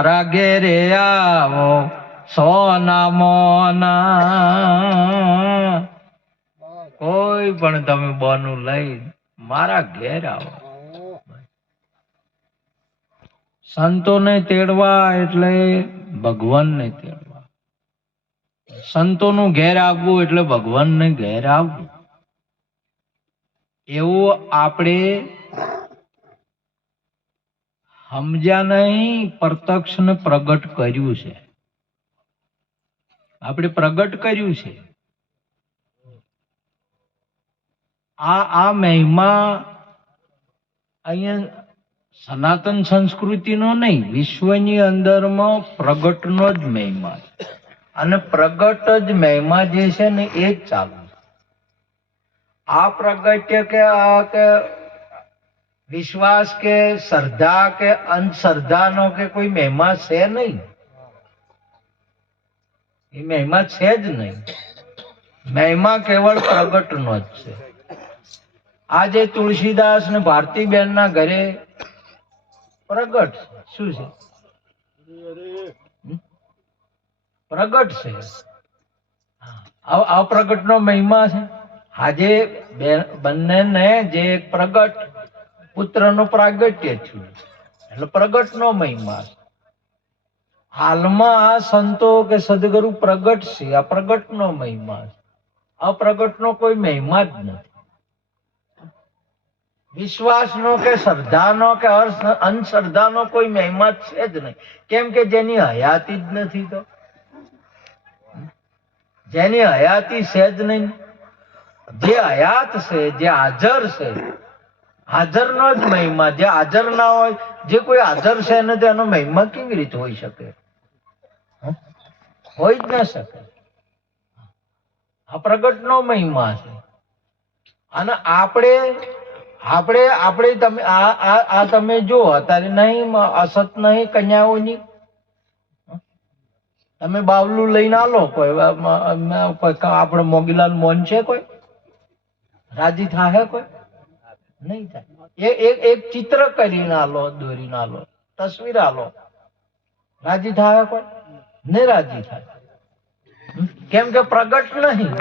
મારા ઘેરે આવો, સોના મોના. કોઈ પણ તમે બોનું લઈ મારા ઘેર આવો. સંતોને તેડવા એટલે ભગવાનને તેડવા. સંતોનું ઘેર આવવું એટલે ભગવાનને ઘેર આવવું. એવું આપણે સમજ્યા નહીં પ્રત્યક્ષ ને પ્રગટ કર્યું છે. આપણે પ્રગટ કર્યું છે. આ આ મહિમા અહીંયા સનાતન સંસ્કૃતિનો નહીં, વિશ્વની અંદરમાં પ્રગટનો જ મહિમા છે. અને પ્રગટ જ મહિમા જે છે ને એ જ ચાલુ આ પ્રગટ્ય કે આ કે વિશ્વાસ કે શ્રદ્ધા કે અંધશ્રદ્ધાનો કે કોઈ મહેમા છે નહીં? એ મહિમા છે જ નહીં. મહિમા કેવળ પ્રગટનો જ છે. આજે તુલસીદાસ ને ભારતીબેન ના ઘરે પ્રગટ. શું છે? પ્રગટ છે. અપ્રગટનો મહિમા છે. આજે બંનેને જે પ્રગટ પુત્રનું પ્રાગટ્ય થયું. એટલે પ્રગટનો મહિમા હાલમાં આ સંતો કે સદગુરુ પ્રગટ છે, આ પ્રગટનો મહિમા છે. અપ્રગટનો કોઈ મહિમા જ નથી. વિશ્વાસનો કે શ્રદ્ધાનો કે અંધશ્રદ્ધાનો કોઈ મહિમા છે જ નહીં. કેમ કે જેની હયાતી જ નથી તો? જેની હયાતી છે જ નહીં. જે હયાત છે, જે હાજર છે હાજરનો જ મહિમા. જે હાજર ના હોય, જે કોઈ હાજર છે ને તેનો મહિમા કેવી રીતે હોઈ શકે? હોય જ ના શકે. આ પ્રગટનો મહિમા છે. અને આપણે આપણે આપણે તમે, આ આ તમે જો અત્યારે નહીં અસત નહીં કન્યાઓની તમે બાવલું લઈને આલો કોઈ આપણે મોગીલાલ મોન છે કોઈ? રાજી થાહે કોઈ? નહીં થાય. એક એક ચિત્ર કરીને આલો, દોરીને આલો, તસવીર આલો. રાજી થાય કોઈ? ને રાજી થાય. કેમ કે પ્રગટ નહીં.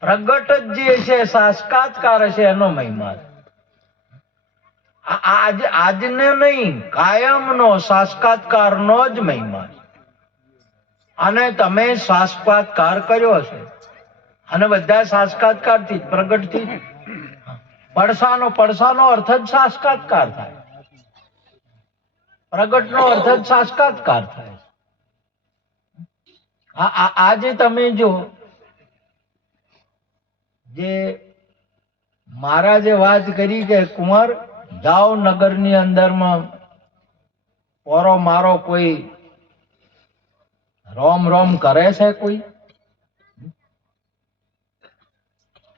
પ્રગટ જ છે, સાક્ષાત્કાર છે, એનો મહિમા આજ, આજને નહીં, કાયમનો સાક્ષાત્કારનો જ મહિમા અને તમે સાક્ષાત્કાર કર્યો છે અને બધા સાક્ષાત્કારથી પ્રગટથી પડસાનો પડસાનો અર્થ જ સાક્ષાત્કાર થાય. પ્રગટનો અર્થ જ સાક્ષાત્કાર થાય. આજે તમે જો, જે મહારાજે વાત કરી કે, કુંવર, જાઓ નગરની અંદરમાં, પોરો મારો કોઈ રોમ રોમ કરે છે કોઈ?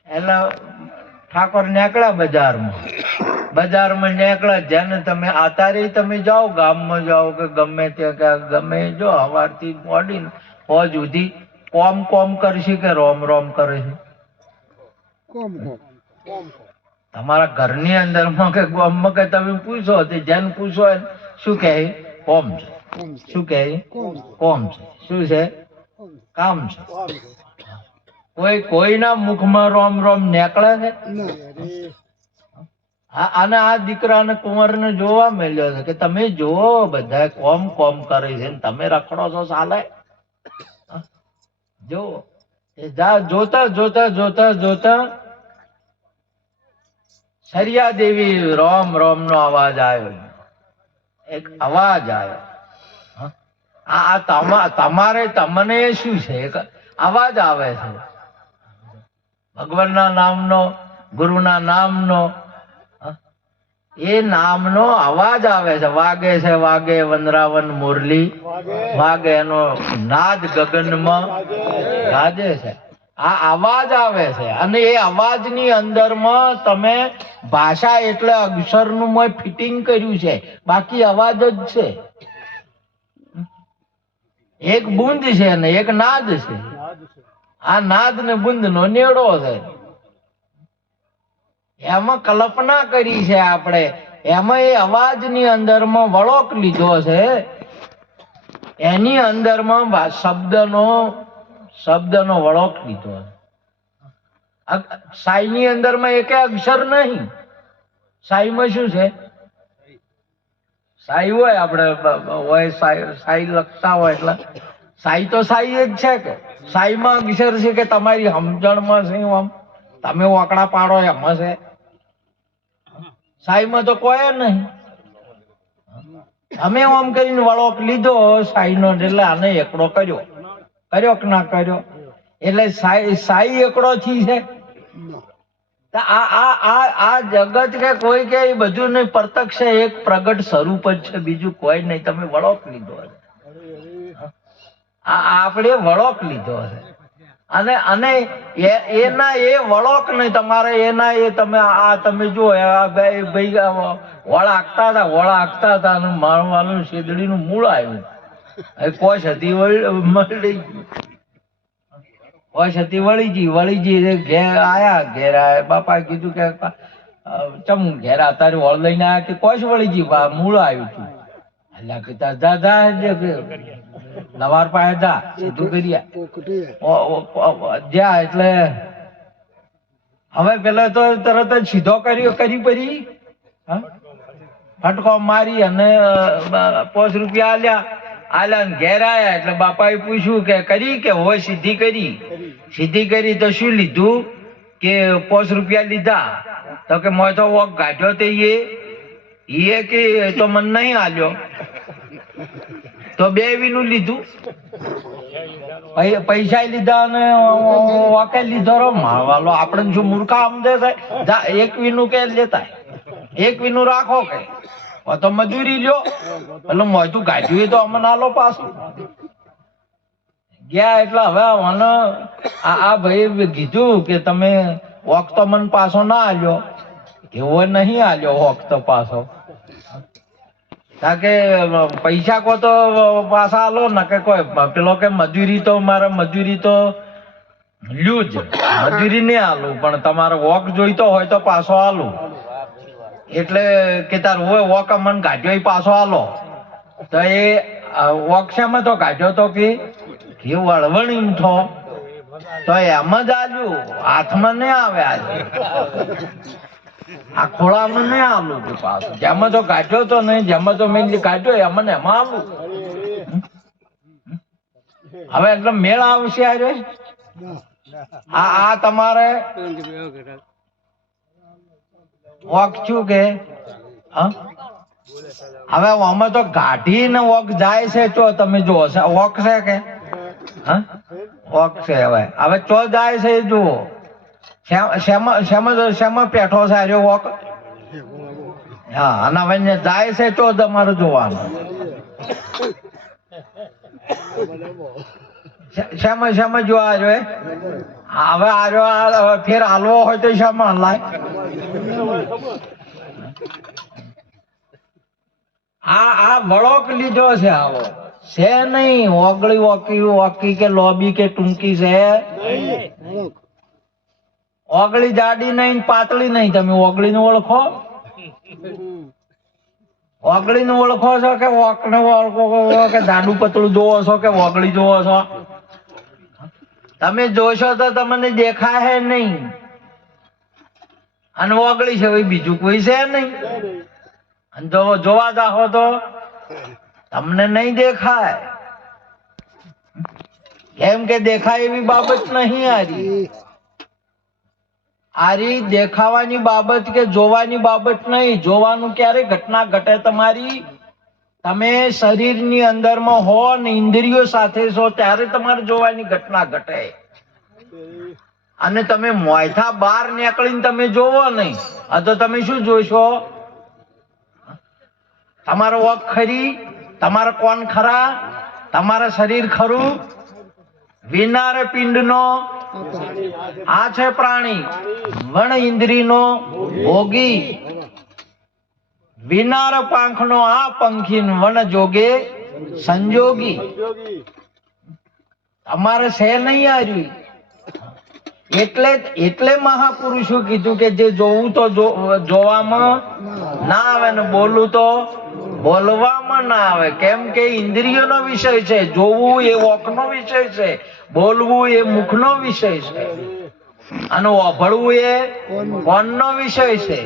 એટલે ઠાકોર નીકળ્યા બજારમાં. બજારમાં નીકળ્યા જેને તમે આતારે તમે જાઓ ગામમાં જાઓ કે ગમે ત્યાં કે ગમે જો સવારથી મોડીને હોજ સુધી કોમ કોમ કરશે કે રોમ રોમ કરે છે તમારા ઘરની અંદરમાં કે ગામમાં કે તમે પૂછો તે જેને પૂછો એમ શું કહે? કોમ છે. શું કહે? કોમ છે. શું છે. કામ છે. કોઈ કોઈના મુખમાં રોમ રોમ નીકળે છે? આ- દીકરા આ દીકરાને કુંવરને જોવા મળ્યો છે કે તમે જોવો બધા કોમ કોમ કરે છે તમે રખડો છો સાલે. જો જા જોતા જોતા જોતા જોતા સરિયા દેવી રોમ રોમ નો અવાજ આવ્યો. એક અવાજ આવ્યો. આ આ તમારે તમને શું છે? એક અવાજ આવે છે. ભગવાનના નામનો, ગુરુના નામનો એ નામનો અવાજ આવે છે. વાગે છે, વાગે વનરાવન મુરલી. વાગે એનો નાદ ગગનમાં. ગાજે છે. આ અવાજ આવે છે. અને એ અવાજની અંદરમાં તમે ભાષા એટલે અક્ષરનું મોય ફિટિંગ કર્યું છે. બાકી અવાજ જ છે. એક બુંદ છે અને એક નાદ છે. આ નાદ ને બુંદ નો નેડો છે. એમાં કલ્પના કરી છે આપણે. એમાં એ અવાજની અંદરમાં વળોક લીધો છે. એની અંદરમાં શબ્દ નો શબ્દ નો વળોક લીધો છે. ની અંદરમાં એક અક્ષર નહીં. સાઈ માં શું છે? સાઈ હોય આપણે હોય સાઈ સાઈ લખતા હોય એટલે. સાઈ તો સાઈ જ છે કે? સાઈમાં અક્ષર છે કે તમારી સમજણમાં છે આમ. તમે ઓકડા પાડો એમાં છે. સાઈમાં તો કોઈ નહીં. અમે આમ કરીને વળોક લીધો, સાઈનો એટલે આને એકડો કર્યો. કર્યો કે ના કર્યો? એટલે સાઈ સાઈ એકડો થી છે આ આ આ આ જગત કે કોઈ કે બધું નહીં પ્રત્યક્ષ એક પ્રગટ સ્વરૂપ જ છે, બીજું કોઈ નહીં. તમે વળોક લીધો આ આપણે વળોક લીધો છે. અને અને એના એ વળોક નહીં, તમારે એના એ તમે આ, તમે જો ભાઈ વળા આખતા હતા, વળા આખતા હતા અને મારવાનું શેદડીનું મૂળ આવ્યું. કોશ હતી વળી કોશ હતી વળી વળીજી વળી ગઈ એટલે ઘેર આયા ઘેર આયા. બાપા કીધું કે ચમ ઘેર અત્યારે વળ લઈને આયા કે કોશ વળી ગઈ મૂળ આવ્યું હતું એટલે કીધા દાદા કે લવાર પાસે જા સીધું કરી આ. ઓ- ઓ- ઓ- એટલે હવે પેલા તો તરત જ સીધો કર્યો કરી પરી. હા? ફટકો મારી અને પોસ પાંચ રૂપિયા આલ્યા. આલ્યા ને ઘેર આયા એટલે બાપાએ પૂછ્યું કે કરી કે હોય સીધી કરી? સીધી કરી તો શું લીધું? કે પાંચ રૂપિયા લીધા. તો કે મોય તો વોક કાઢ્યો તે એ કે તો મને નહીં આલ્યો. તો બે વીનું લીધું. પૈસા લીધા અને વાકે લીધો રો વાલો, આપણે શું મૂર્ખા સમજે છે એક વીનું કે લેતા. એક વીનું રાખો કે. તો મજૂરી લ્યો. એટલે મોજું કાઢ્યું તો અમને આલો પાછું. ગયા એટલે હવે મને આ ભાઈ કીધું કે તમે વખતો મન પાછો ના આલ્યો. એવો નહીં આલ્યો વખતો પાછો. કે પૈસા કો તો પાછા આલો ને કે કોઈ. પેલો કે મજૂરી તો મારે મજૂરી તો લ્યું જ. મજૂરી નહીં આલું, પણ તમારે વોક જોઈતો હોય તો પાછો આલું. એટલે કે તાર હોય વોક મન કાઢ્યો પાછો આલો. તો એ વોક શામાં તો કાઢ્યો તો કે કે વળવણી થો. તો એમ જ આલ્યું. હાથમાં નહીં આવે આજે. આ ખોળામાં નહીં આલું કે પાછું. જેમાં તો કાઢ્યો તો નહીં, જેમાં તો મેં કાઢ્યો એમાં ને એમાં આલું. હવે એટલે મેળ આવશે આજે આ તમારે? હવે અમે તો ગાઢી ને વોક જાય છે, ચો તમે જુઓ વોક છે કે? હા? વોક છે હવે. હવે ચો જાય છે એ જુઓ. શ્યામાં શ્યામાં પેઠો છે વોક હા, અને હવે જાય છે તો તમારે જોવાનું. ફેર હાલવો હોય તો શ્યામાં હલાય આ આ વળોક લીધો છે નહીં, ઓગળી, ઓકી ઓકી કે લોબી કે ટૂંકી છે? ઓગળી જાડી નહીં, પાતળી નહીં. તમે ઓગળી ઓળખો? ઓગળી ઓળખો છો કે ઓકને ઓળખો કે જાડું પતળું જોવો છો કે ઓગળી જોવો છો? તમે જોશો તો તમને દેખાય નહીં. અને ઓગળી છે બીજું કોઈ છે નહીં. અને જો જોવા જાહો તો તમને નહીં દેખાય. કેમ કે દેખાય એવી બાબત નહીં આરી આરી દેખાવાની બાબત કે જોવાની બાબત નહીં. જોવાનું ક્યારે ઘટના ઘટે તમારી? તમે શરીરની અંદરમાં હો ને ઇન્દ્રિયો સાથે છો, ત્યારે તમારે જોવાની ઘટના ઘટે. અને તમે મોયથા બહાર નીકળીને તમે જોવો નહીં. આ તો તમે શું જોશો? તમારો વક ખરી? તમારા કોણ ખરા? તમારા શરીર ખરું? વિનાર પિંડનો આ છે પ્રાણી. વણ ઇન્દ્રિયનો ભોગી. વિનાર પાંખનો આ પંખી વન જોગે સંજોગી. અમારે છે નહીં આવ્યું એટલે એટલે મહાપુરુષો કીધું કે જે જોવું તો જોવામાં ના આવે ને બોલવું તો ના આવે. કેમ કે ઇન્દ્રિયોનો વિષય છે, જોવું એ ઓખનો વિષય છે, બોલવું એ મુખનો વિષય છે. અને ઓભળવું એ કોનનો વિષય છે.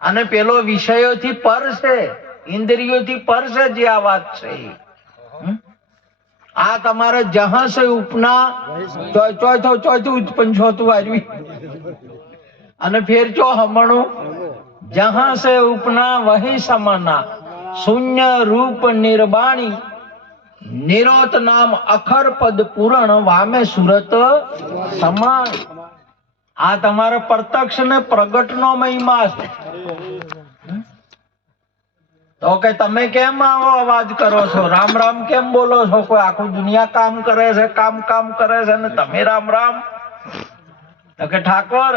અને પેલો વિષયોથી પર છે, ઇન્દ્રિયોથી પર છે જે આ વાત છે આ તમારે જહાં છે ઉપના ચોથો, ચોથું છોતું આવ્યું અને ફેર ચો હમણું? જહાં છે ઉપના વહી સમાના. શૂન્ય રૂપ નિર્બાણી. નિરોત નામ અખર પદ પૂરણ વામે સુરત સમાન. આ તમારા પ્રત્યક્ષ ને પ્રગટ નો મહિમા છે. તો કે તમે કેમ આવો અવાજ કરો છો? રામ રામ કેમ બોલો છો? કોઈ આખું દુનિયા કામ કરે છે, કામ કામ કરે છે ને તમે રામ રામ? તો કે ઠાકોર,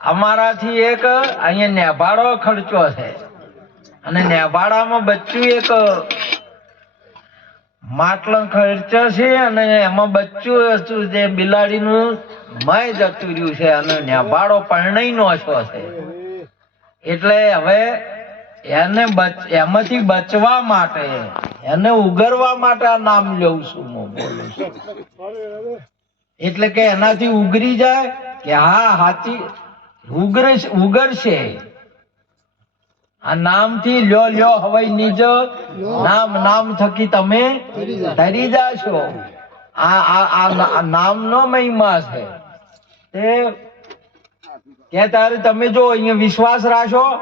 અમારાથી એક અહીંયા નેભાડો ખર્ચો છે. અને નેવાડામાં બચ્ચું એક માટલો ખર્ચો છે અને એમાં બચ્ચું હતું જે બિલાડીનું મય જતું રહ્યું છે અને નેભાડો પરણાઈનો છો છે. એટલે હવે એને બચ, એમાંથી બચવા માટે, એને ઉગરવા માટે આ નામ લઉં છું હું, બોલું છું. એટલે કે એનાથી ઉગરી જાય કે હા, હાથી ઉગરે, ઉગરશે. આ નામથી લ્યો લ્યો હવાઈ નિજ નામ નામ થકી તમે ધરી જાશો. આ આ ના- નામનો મહિમા છે. તે કે તારે તમે જો અહીંયા વિશ્વાસ રાખો.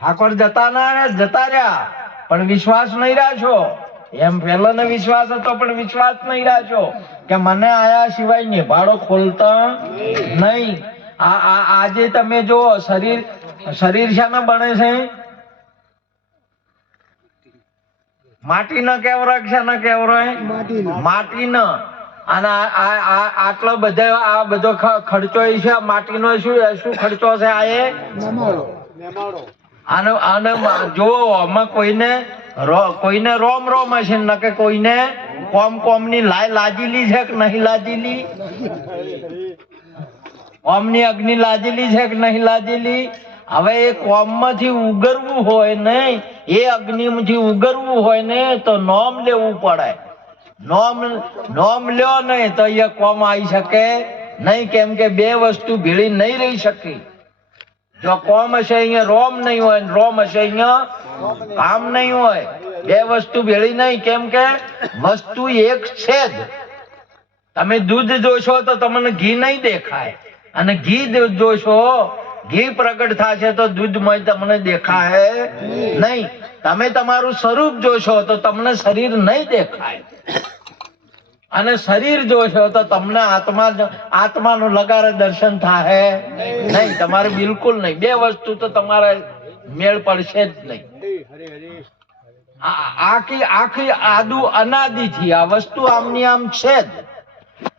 ઠાકોર જતા ના જતા રહ્યા પણ વિશ્વાસ નહીં રાખો. એમ પહેલાનો વિશ્વાસ હતો પણ વિશ્વાસ નહીં રાખો. કે મને આયા સિવાય નિભાડો ખોલતા નહીં. આ આજે તમે જો શરીર શરીર શાને બને છે? માટીના કેવરાક શાના કેવરાય? ન. અને આ આ- આ આટલો બધો આ બધો ખર્ચો છે માટીનો શું શું ખર્ચો છે આ એ? અને અને જુઓ જો આમાં કોઈને કોઈને રોમ રોમ હશે ન કે કોઈને કોમ કોમની લાય લાજેલી છે કે નહીં લાજેલી ઓમની અગ્નિ લાજેલી છે કે નહીં લાજેલી હવે એ કોમમાંથી ઉગરવું હોય ને એ અગ્નિમાંથી ઉગરવું હોય ને તો નોમ લેવું પડે. નોમ નોમ લ્યો નહીં તો એ કોમ આવી શકે નહીં, કેમ કે બે વસ્તુ ભેળી નહીં રહી શકી. જો કોમ હશે અહીંયા રોમ નહીં હોય રોમ હશે અહીંયા કામ નહીં હોય, બે વસ્તુ ભેળી નહીં, કેમ કે વસ્તુ એક છે જ. તમે દૂધ જોશો તો તમને ઘી નહીં દેખાય. અને ઘી જોશો ઘી પ્રગટ થશે તો દૂધમય તમને દેખાય નહીં. તમે તમારું સ્વરૂપ જોશો તો તમને શરીર નહીં દેખાય. અને શરીર જોશો તો તમને આત્મા આત્માનું લગારે દર્શન થાય નહીં. તમારે બિલકુલ નહીં. બે વસ્તુ તો તમારે મેળ પડશે જ નહીં. આખી આખી આદુ અનાદિથી આ વસ્તુ આમની આમ છે જ.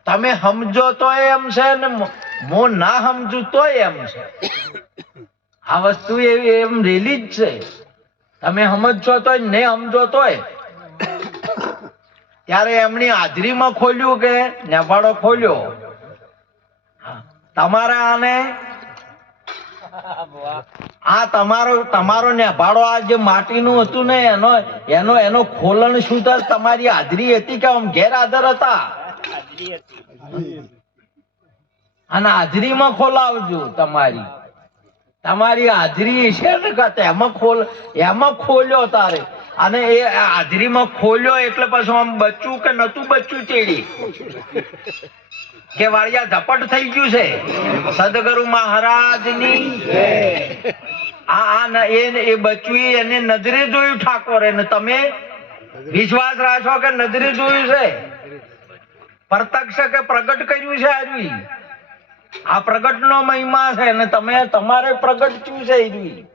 તમે સમજો તો એમ છે ને હું ના સમજુ તો એમ છે. આ વસ્તુ એવી એમ રેલી જ છે. તમે સમજશો તોય ને સમજો તોય. ત્યારે એમની હાજરીમાં ખોલ્યું કે નેપાળો ખોલ્યો. તમારે આને? આ તમારો તમારો નેભાડો આ જે માટીનું હતું ને, એનો એનો એનો ખોલણ શું તમારી હાજરી હતી કે આમ ગેરહાજર હતા? અને હાજરીમાં ખોલાવજો તમારી. તમારી હાજરી છે ને કે એમાં ખોલ, એમાં ખોલ્યો તારે. અને એ હાજરીમાં ખોલ્યો એટલે પછી આમ બચ્ચું કે નતું બચ્ચું ચેડી? કે વાળિયા ઝપટ થઈ ગયું છે? સદગુરુ મહારાજની? આ આ એ બચ્ચું એને નજરે જોયું ઠાકોર. એને તમે વિશ્વાસ રાખો કે નજરે જોયું છે? પ્રત્યક્ષ કે પ્રગટ કર્યું છે આરવી આ પ્રગટ નો મહિમા છે ને તમે તમારે પ્રગટ થયું છે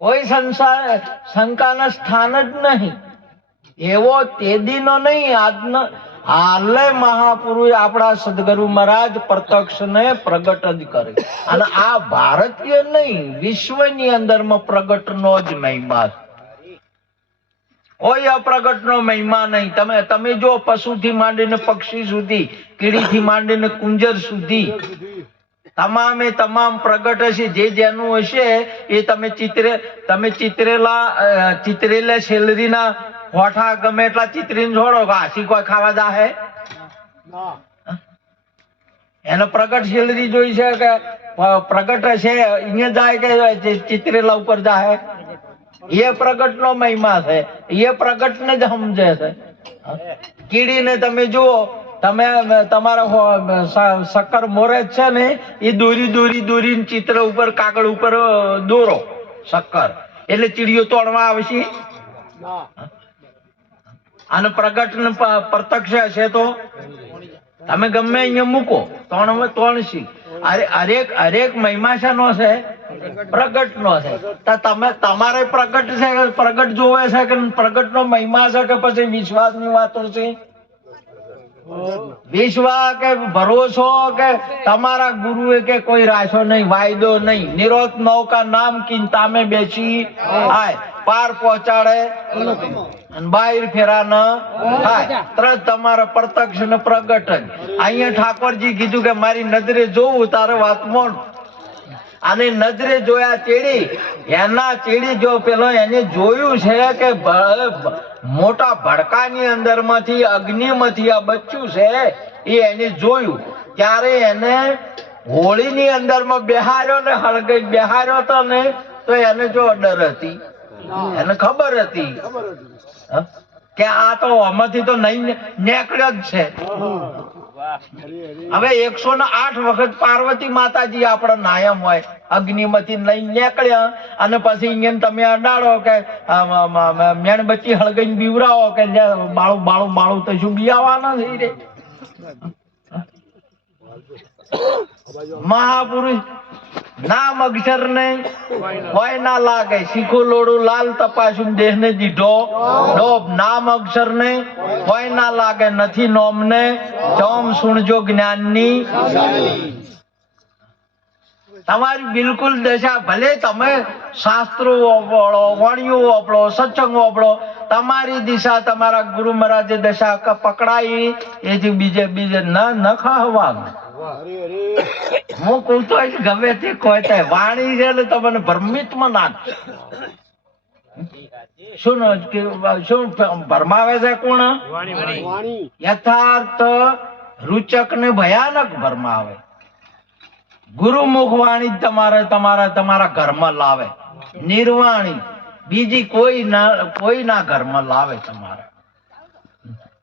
કોઈ સંસાર, શંકાના સ્થાન જ નહીં. એવો તેદીનો નહીં, આજનો, હાલે મહાપુરુષ આપણા સદગુરુ મહારાજ પ્રત્યક્ષ ને પ્રગટ જ કરે. અને આ ભારતીય નહીં, વિશ્વની અંદરમાં પ્રગટનો જ મહિમા કોઈ અપ્રગટ નો મહિમા નહીં. તમે તમે જો પશુથી માંડીને પક્ષી સુધી કીડીથી માંડીને કુંજર સુધી. તમામે તમામ પ્રગટ હશે. જે જેનું હશે, એ તમે ચિત્રે, તમે ચિત્રેલા ચિત્રેલા શેલરીના હોઠા ગમે એટલા ચિત્રીને છોડો હાસી કોઈ ખાવા જાહે? એને પ્રગટ શેલરી જોઈ છે કે પ્રગટ હશે. અહીંયા જાય કે ચિત્રેલા ઉપર જાહે? એ પ્રગટ નો મહિમા છે. એ પ્રગટ ને જ સમજે છે. કીડીને તમે જુઓ તમે તમારા શક્કર મોરે છે ને એ દોરી દોરી દોરી ચિત્ર ઉપર, કાગળ ઉપર દોરો શક્કર એટલે ચીડીઓ તોડવા આવશે. અને પ્રગટ પ્રત્યક્ષ હશે તો? તમે ગમે અહીંયા મૂકો. ત્રણ ત્રણસી અરે હરેક હરેક મહિમાશા નો છે. પ્રગટ નો છે તમે, તમારે પ્રગટ છે, પ્રગટ જોવે છે કે પ્રગટ નો મહિમા છે કે પછી વિશ્વાસની વાતો છે? વિશ્વાસ કે ભરોસો કે તમારા ગુરુએ કે કોઈ રાશો નહીં, વાયદો નહીં. નિરોત નૌકા નામ કિન મે બેસી આય પાર પહોંચાડે અને ફેરા ન થાય. તરત તમારા પ્રત્યક્ષ ને પ્રગટ અહીંયા ઠાકોરજી કીધું કે મારી નજરે જોવું, તારે વાત મોન. અને નજરે જોયા ચેડી. એના ચેડી જો પેલો એને જોયું છે કે મોટા ભડકાની અંદરમાંથી અગ્નિમાંથી આ બચ્ચું છે એ એને જોયું. ત્યારે એને હોળીની અંદરમાં બેહાર્યો ને હળગઈ બેહાર્યો તો ને તો એને જો ડર હતી. એને ખબર હતી. કે આ તો આમાંથી તો નહીં નેકળ્યો જ છે. હવે એકસો ને આઠ વખત પાર્વતી માતાજી આપણા નાયમ હોય. અગ્નિમતી લઈ નીકળ્યા અને પછી અહીંયા તમે અડાડો કે મેણબત્તી હળગઈ બીવરાવો કે બાળું બાળું બાળું તો શું આવવાના થઈ રે. મહાપુરુષ નામ અક્ષર ને કોઈ ના લાગે. શીખું લોડું લાલ તપાસું દેહ ને દીધો ડોબ. નામ અક્ષર ને કોઈ ના લાગે. નથી નોમ ને. ચોમ સુણજો જ્ઞાનની તમારી બિલકુલ દશા. ભલે તમે શાસ્ત્રો વાપરો વણિયું વાપરો, સત્સંગ વાપરો, તમારી દિશા તમારા ગુરુ મહારાજે દશા પકડાઈ. એથી બીજે બીજે ન ન ખાવાનું હું કહું તો ગમે તે કોઈ તે વાણી છે ને તમને ભ્રમિતમાં નાખ. શું શું ભરમાવે છે કોણ? યથાર્થ રૂચક ને ભયાનક ભરમાવે. ગુરુમુખ વાણી તમારે તમારા તમારા ઘરમાં લાવે. નિર્વાણી. બીજી કોઈ ના કોઈ ના ઘરમાં લાવે તમારે.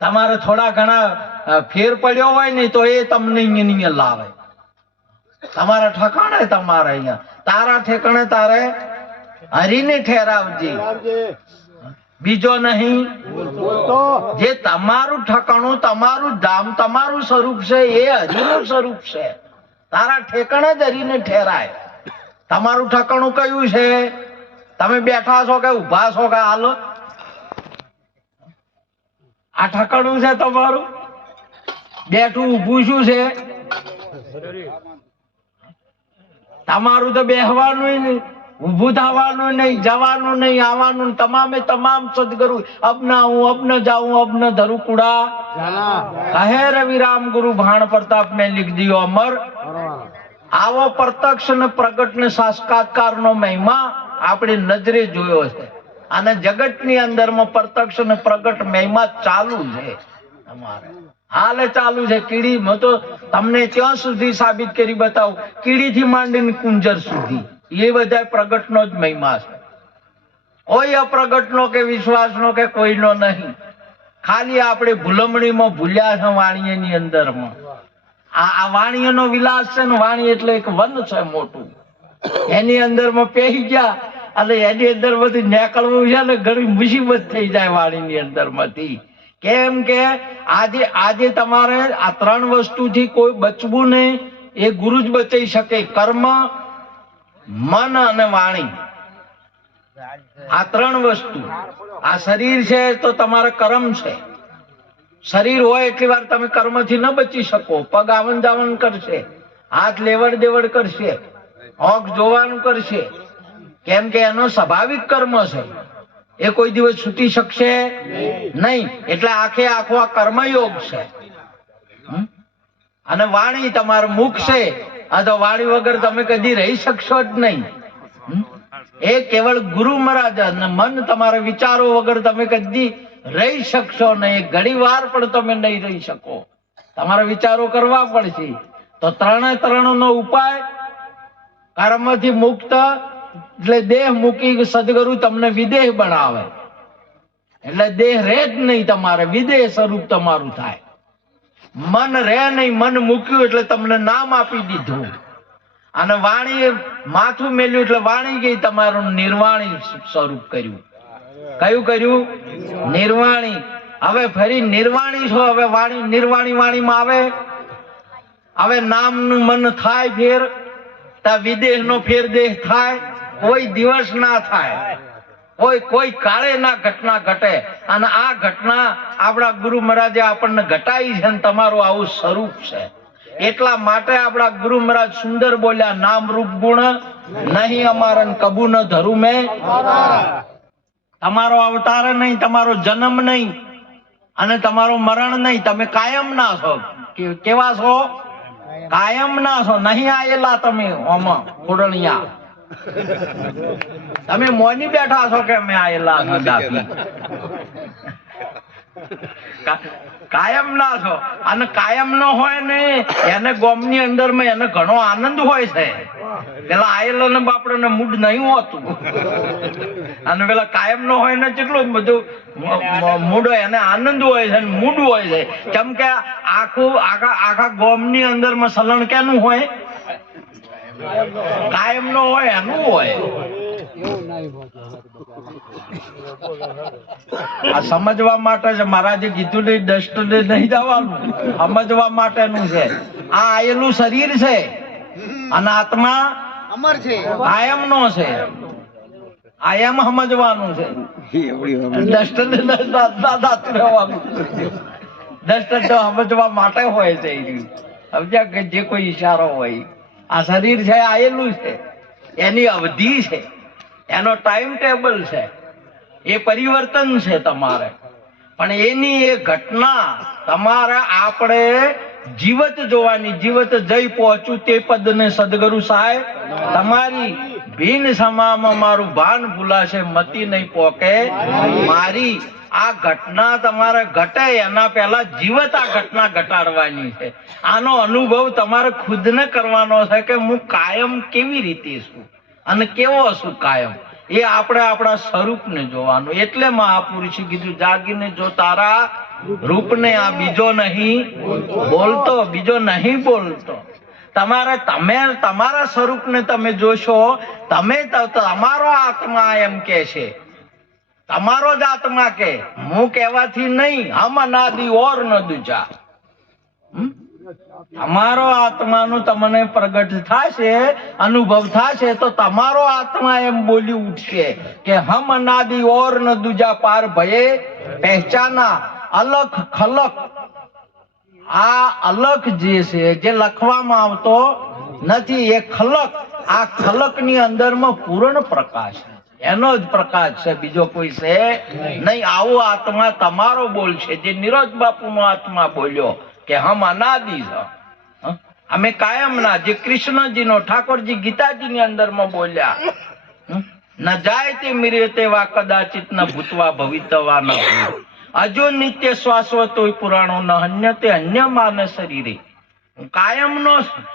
તમારે થોડા ઘણા ફેર પડ્યો હોય ને તો એ તમને અહીંયા લાવે. તમારા ઠકાણે તમારે અહીંયા. તારા ઠેકાણે તારે હરીને ઠેરાવજે. બીજો નહીં. જે તમારું ઠકાણું તમારું ધામ તમારું સ્વરૂપ છે એ હરીનું સ્વરૂપ છે. તારા ઠેકાણે જ હરીને ઠેરાય. તમારું ઠકાણું કયું છે? તમે બેઠા છો કે ઊભા છો કે હાલો? આ ઠકડું છે તમારું? બેઠું ઊભું શું છે? તમારું તો બેહવાનું નહીં, ઊભું થવાનું નહીં, જવાનું નહીં, આવવાનું તમામે તમામ સદગુરુ હું, અબ જાઉં અપન ધરું કુડા. કહે રવિરામ ગુરુ, ભાણ પ્રતાપ મેં લીખ દીયો અમર. આવો પ્રત્યક્ષ ને પ્રગટ ને સાક્ષાત્કાર નો મહિમા આપણી નજરે જોયો છે. અને જગતની અંદર પ્રત્યક્ષ ને પ્રગટ મહિમા ચાલુ છે અમારે હાલ ચાલુ છે કીડી. તો તમને ત્યાં સુધી સાબિત કરી બતાવું. કીડી થી માંડીને કુંજર સુધી. એ બધા પ્રગટ નો જ મહિમા છે. કોઈ અપ્રગટ નો કે વિશ્વાસ નો કે કોઈનો નહીં. ખાલી આપણે ભૂલમણીમાં ભૂલ્યા છે વાણીની અંદરમાં. આ આ વાણીનો વિલાસ છે ને વાણી એટલે એક વન છે મોટું. એની અંદરમાં પેહી ગયા. અને એની અંદરમાંથી નીકળવું છે ને ઘણી મુસીબત થઈ જાય વાણીની અંદરમાંથી. કેમ કે આજે આજે તમારે આ ત્રણ વસ્તુથી કોઈ બચવું નહીં. એ ગુરુ જ બચાવી શકે. કર્મ, મન અને વાણી. આ ત્રણ વસ્તુ. આ શરીર છે તો તમારે કર્મ છે. શરીર હોય એટલી વાર તમે કર્મથી ન બચી શકો. પગ આવન જાવન કરશે. હાથ લેવડ દેવડ કરશે. આંખ જોવાનું કરશે. કેમ કે એનો સ્વાભાવિક કર્મ છે. એ કોઈ દિવસ છૂટી શકશે નહીં. એટલે આખે આખો આ કર્મયોગ છે. અને વાણી તમારું મુખ છે. આ તો વાણી વગર તમે કદી રહી શકશો જ નહીં. એ કેવળ ગુરુ મહારાજ મન તમારા વિચારો વગર તમે કદી રહી શકશો નહીં. ઘણી વાર પણ તમે નહીં રહી શકો. તમારા વિચારો કરવા પડશે. તો ત્રણે ત્રણ નો ઉપાય કર્મથી મુક્ત એટલે દેહ મૂકી સદગુરુ તમને વિદેહ બનાવે. એટલે દેહ રહે જ નહીં તમારે, વિદેહ સ્વરૂપ તમારું થાય. મન રહે નહીં, મન મૂક્યું એટલે તમને નામ આપી દીધું. અને વાણી માથું મેલ્યું એટલે વાણી ગઈ તમારું નિર્વાણી સ્વરૂપ કર્યું. કયું કર્યું? નિર્વાણી. હવે ફરી નિર્વાણી છો, હવે વાણી નિર્વાણી વાણીમાં આવે. હવે નામનું મન થાય ફેર, તા વિદેહ નો ફેર દેહ થાય. કોઈ દિવસ ના થાય. કોઈ કોઈ કાળે ના ઘટના ઘટે. અને આ ઘટના આપણા ગુરુ મહારાજે આપણને ઘટાઈ છે અને તમારું આવું સ્વરૂપ છે. એટલા માટે આપણા ગુરુ મહારાજ સુંદર બોલ્યા, નામ રૂપ ગુણ નહીં અમારા કબુ ન ધરું મેં. તમારો અવતાર નહીં, તમારો જન્મ નહીં અને તમારો મરણ નહીં. તમે કાયમ ના છો. કેવા છો? કાયમ ના છો. નહીં આયેલા તમે ઓમાં ખોડણિયા. તમે મોની બેઠા છો કે મેં આયેલા કાયમ ના છો. અને કાયમ નો હોય ને એને ગોમની અંદરમાં એને ઘણો આનંદ હોય છે. પેલા આયેલો ને બાપડો ને મૂડ નહીં હોતું. અને પેલા કાયમ નો હોય ને કેટલું બધું મૂડ હોય એને આનંદ હોય છે મૂડ હોય છે. કેમ કે આખું આખા આખા ગોમની અંદરમાં સલણ કેનું હોય? કાયમ નો હોય એનું હોય. આ સમજવા માટે છે મહારાજે કીધું નહીં ડસ્ટ નહીં જવાનું. સમજવા માટેનું છે. આ આયેલું શરીર છે. અને આત્મા અમર છે. કાયમ નો છે આયામ સમજવાનું છે ડસ્ટ રહેવાનું. ડસ્ટ તો સમજવા માટે હોય છે સમજ્યા કે જે કોઈ ઈશારો હોય. આ શરીર છે આયેલું છે. એની અવધિ છે. એનો ટાઈમ ટેબલ છે. એ પરિવર્તન છે તમારે. પણ એની એ ઘટના તમારે આપણે જીવત જોવાની, જીવત જઈ પહોંચું તે પદને સદગુરુ સાહેબ, તમારી ભીન સમામાં મારું ભાન ભૂલાશે, મતી નહીં પોકે. મારી આ ઘટના તમારે ઘટે, એના પહેલા જીવત આ ઘટના ઘટાડવાની છે. આનો અનુભવ તમારે ખુદને કરવાનો છે કે હું કાયમ કેવી રીતે છું અને કેવો છું કાયમ? એ આપણે આપણા સ્વરૂપને જોવાનું. એટલે મહાપુરુષે કીધું, જાગીને જો તારા રૂપને આ બીજો નહીં બોલતો, બીજો નહીં બોલતો. તમારે, તમે, તમારા સ્વરૂપને તમે જોશો, તમે તમારો આત્મા એમ કે છે તમારો જ આત્મા કે હું કહેવાથી નહીં, હમ અનાદિ ઓર ન દુજા? તમારો આત્માનું તમને પ્રગટ થશે, અનુભવ થશે, તો તમારો આત્મા એમ બોલી ઉઠશે કે હમ અનાદિ ઓર ન દુજા પાર ભયે પહેચાના અલખ ખલક આ અલખ જે છે, જે લખવામાં આવતો નથી, એ ખલક આ ખલકની અંદરમાં પૂર્ણ પ્રકાશ છે. એનો જ પ્રકાશ છે બીજો કોઈ છે નહીં. આવો આત્મા તમારો બોલશે જે નિરોજ બાપુ નો આત્મા બોલ્યો કે હમ અનાદિ? અમે કાયમના જે કૃષ્ણજી નો ઠાકોરજી ગીતાજી ની અંદરમાં બોલ્યા ન જાય તે મિરે તેવા કદાચિત ન ભૂતવા ભવિતવા ન. અજો નિત્ય શ્વાસવતો પુરાણો ન અન્ય તે અન્ય માને શરીરે. હું કાયમ નો છું.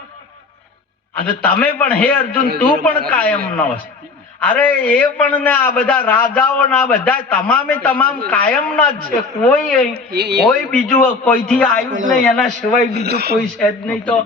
અને તમે પણ હે અર્જુન તું પણ કાયમ નો છે. અરે એ પણ ને આ બધા રાજાઓ ના બધા તમામે તમામ કાયમ ના જ છે. કોઈ કોઈ બીજું કોઈથી આવ્યું જ નહીં એના સિવાય બીજું કોઈ છે જ નહીં તો.